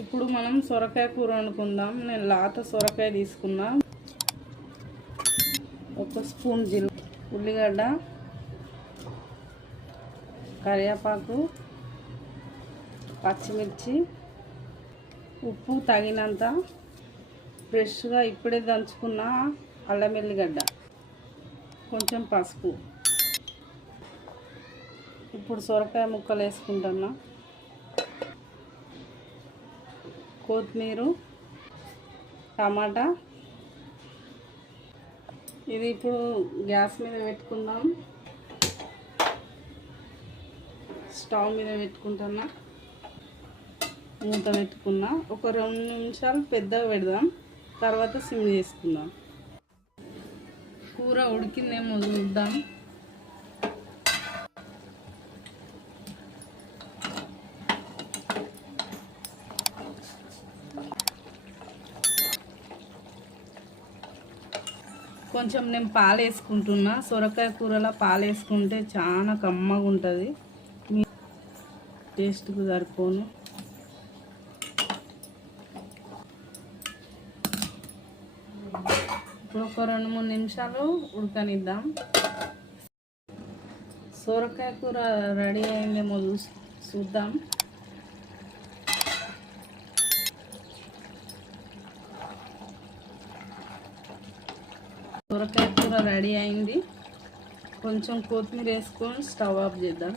ఇప్పుడు మనం సొరకాయ కూర వండుకుందాం. నేను లాత సొరకాయ తీసుకున్నా. 1 స్పూన్ ఉల్లిగడ్డ, కరివేపాకు, పచ్చిమిర్చి, ఉప్పు తగినంత, ఫ్రెష్గా ఇప్పుడే దంచుకున్న అల్లం వెల్లిగడ్డ, కొంచెం పసుపు. ఇప్పుడు సొరకాయ ముక్కలు వేసుకుంటున్నా. కొత్తిమీర, టమాటా. ఇది ఇప్పుడు గ్యాస్ మీద పెట్టుకుందాం. స్టవ్ మీద పెట్టుకుంటున్నా. మూత పెట్టుకున్నా. ఒక 2 నిమిషాలు పెద్దగా పెడదాం, తర్వాత సిమ్ చేసుకుందాం. కూర ఉడికిందేమో చూద్దాం. కొంచెం నేను పాలు వేసుకుంటున్నా. సొరకాయ కూరలో పాలు వేసుకుంటే చాలా కమ్మగా ఉంటుంది. మీ టేస్ట్కు సరిపోను. ఇప్పుడు ఒక 2-3 నిమిషాలు ఉడకనిద్దాం. సొరకాయ కూర రెడీ అయిందేమో చూద్దాం. సొరకాయ కూర రెడీ అయింది. కొంచెం కొత్తిమీర వేసుకొని స్టవ్ ఆఫ్ చేద్దాం.